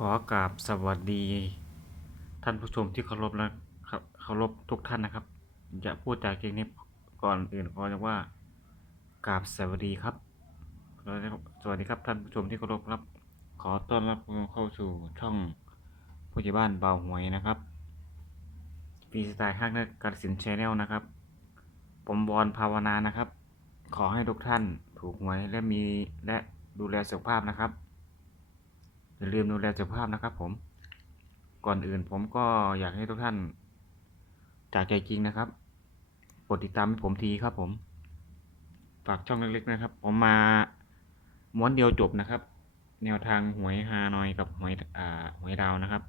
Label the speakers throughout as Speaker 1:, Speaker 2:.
Speaker 1: ขอกราบสวัสดี ท่านผู้ชมที่เคารพนะครับเคารพทุกท่านนะครับอย่าพูดจากเกงนี้ก่อนอื่นขอจะว่ากราบสวัสดีครับสวัสดีครับ สวัสดีครับท่านผู้ชมที่เคารพครับ ขอต้อนรับเข้าสู่ช่องผู้ใหญ่บ้านเบาหวยนะครับฟีสไตล์ฮักนักการสินชนแนลนะครับ ผมบอลภาวนานะครับ ขอให้ทุกท่านถูกหวยและมีและดูแลสุขภาพนะครับ อย่าลืมดูแลสุขภาพนะครับ ผม ก่อนอื่นผมก็อยากให้ทุกท่าน จากใจจริงนะครับกดติดตามให้ผมทีครับ ผม ฝากช่องเล็กๆนะครับ ผมมาม้วนเดียวจบนะครับ แนวทางหวยฮานอยกับหวยอ่าหวยดาวนะครับ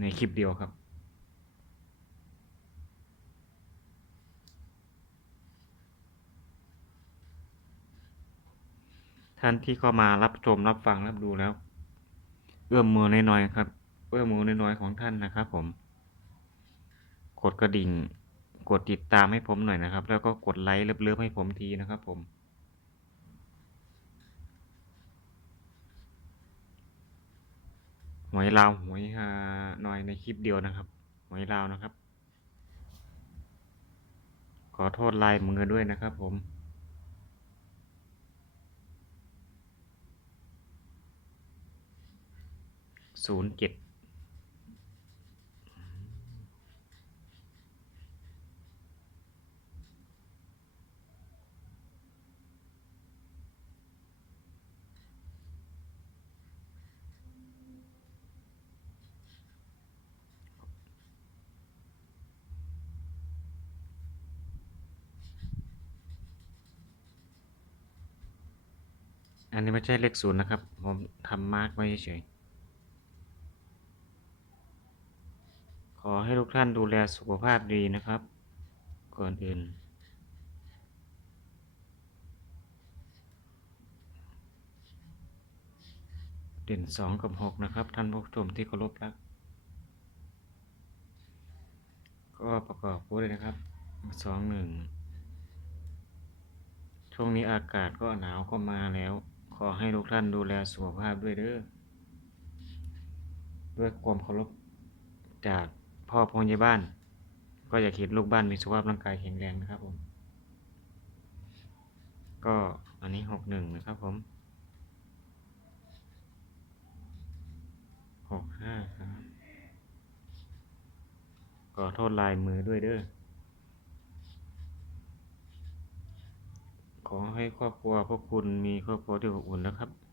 Speaker 1: ในคลิปเดียวครับท่านที่เข้ามารับชมรับฟังรับดูแล้ว เอื้อมมือน้อยๆครับ เอื้อมมือน้อยๆของท่านนะครับ ผม กดกระดิ่ง กดติดตามให้ผมหน่อยนะครับ แล้วก็กดไลค์เลิฟๆให้ผมทีนะครับ ผมหวยลาวหวยฮาหน่อยในคลิปเดียวนะครับหวยลาวนะครับ ขอโทษลายมือด้วยนะครับผม ศูนย์เจ็ดอันนี้ไม่ใช่เลขศูนย์นะครับ ผมทำมาร์กไว้เฉยๆข อให้ทุกท่านดูแลสุขภาพดีนะครับ ก่อนอื่น เด่นสองกับหกนะครับ ท่านผู้ชมที่เคารพรัก ก็ประกอบพูดเลยนะครับสองหนึ่งช่วงนี้อากาศก็หนาวก็มาแล้ว ขอให้ทุกท่านดูแลสุขภาพด้วยเด้อด้วยความเคารพจาก พ่อพงยบ้าน ก็อยากเห็นลูกบ้านมีสุขภาพร่างกายแข็งแรงนะครับผม ก็อันนี้หกหนึ่งนะครับผมหกห้าครับขอโทษลายมือด้วยเด้อ ขอให้ครอบครัวพวกคุณมีครอบครัวที่อบอุ่นนะครับ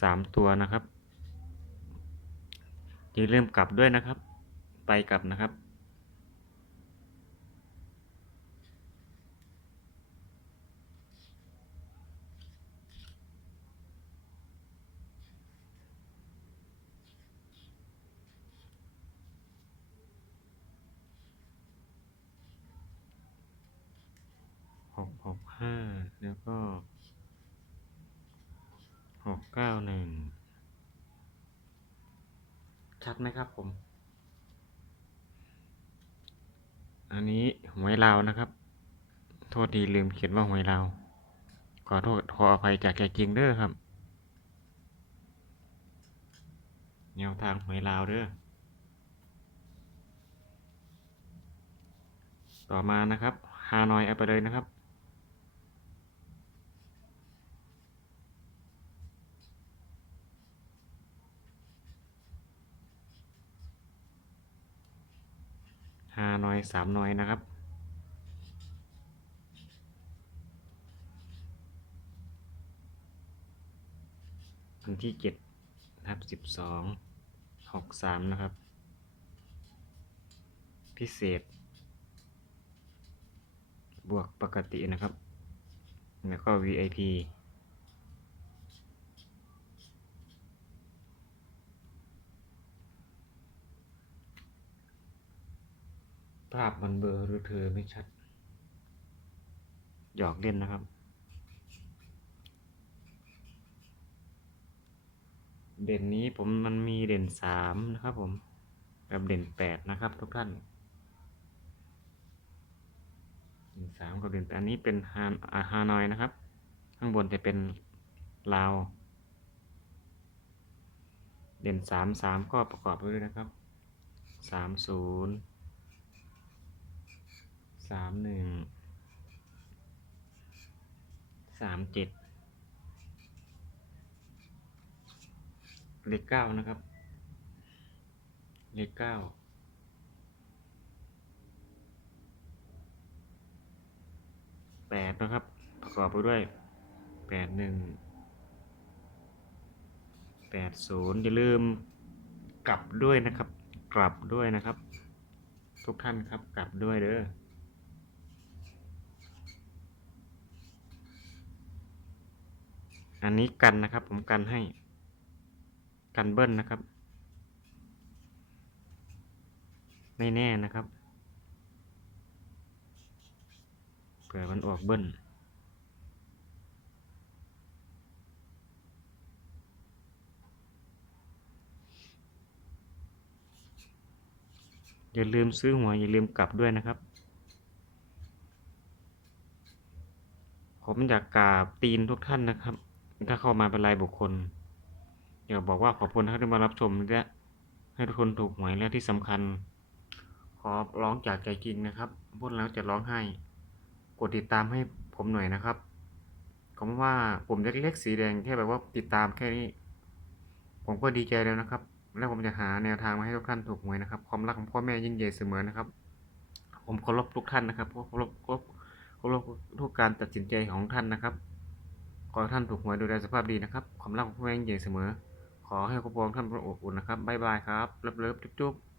Speaker 1: สามตัวนะครับอย่าลืมกลับด้วยนะครับ ไปกลับนะครับ หกหกห้าแล้วก็ กเก้าหนึ่งชัดไหมครับผม อันนี้หวยลาวนะครับ โทษทีลืมเขียนว่าหวยลาวขอโทษขออภัยจากใจจริงเด้อครับแนวทางหวยลาวเด้อ ต่อมานะครับฮานอยเอาไปเลยนะครับ ฮานอยสามนอยนะครับวันที่เจ็ดนะครับสิบสองหกสามนะครับ พิเศษ บวกปกตินะครับ แล้วก็ VIP ภาพมันเบลอหรือเธอไม่ชัด หยอกเล่นนะครับ เด่นนี้ผมมันมีเด่นสามนะครับผมกับเด่นแปดนะครับทุกท่านเด่นสามกับเด่นอันนี้เป็นฮานอ่าฮานอยนะครับ ข้างบนจะเป็นลาว เด่นสามสามก็ประกอบไปด้วยนะครับสามศูนย์ สามหนึ่งสามเจ็ดเลขเก้านะครับ เลขเก้าแปดนะครับ ประกอบไปด้วยแปดหนึ่งแปดศูนย์อย่าลืมกลับด้วยนะครับ กลับด้วยนะครับ ทุกท่านครับกลับด้วยเด้อ อันนี้กันนะครับ ผมกันให้ กันเบิ้ลนะครับ ไม่แน่นะครับเผื่อมันออกเบิ้ลอย่าลืมซื้อหัวอย่าลืมกลับด้วยนะครับ ผมอยากกราบตีนทุกท่านนะครับ ถ้าเข้ามาเป็นรายบุคคลอยากบอกว่าขอบคุณนะครับที่มารับชมและให้ทุกคนถูกหวยและที่สำคัญ ขอร้องจากใจจริงนะครับพูดแล้วจะร้องไห้ กดติดตามให้ผมหน่อยนะครับผมว่าผมเล็กๆสีแดงแค่แบบว่าติดตามแค่นี้ ผมก็ดีใจแล้วนะครับ แล้วผมจะหาแนวทางมาให้ทุกท่านถูกหวยนะครับ ความรักของพ่อแม่ยิ่งใหญ่เสมอนะครับ ผมเคารพทุกท่านนะครับเคารพเคารพเคารพทุกการตัดสินใจของท่านนะครับ ขอท่านถูกหวยดูแลสุขภาพดีนะครับความรักของพ่อแม่ยิ่งใหญ่เสมอ ขอให้ครอบครัวท่านอบอุ่นนะครับบ๊ายบายครับเลิฟๆจุ๊บๆ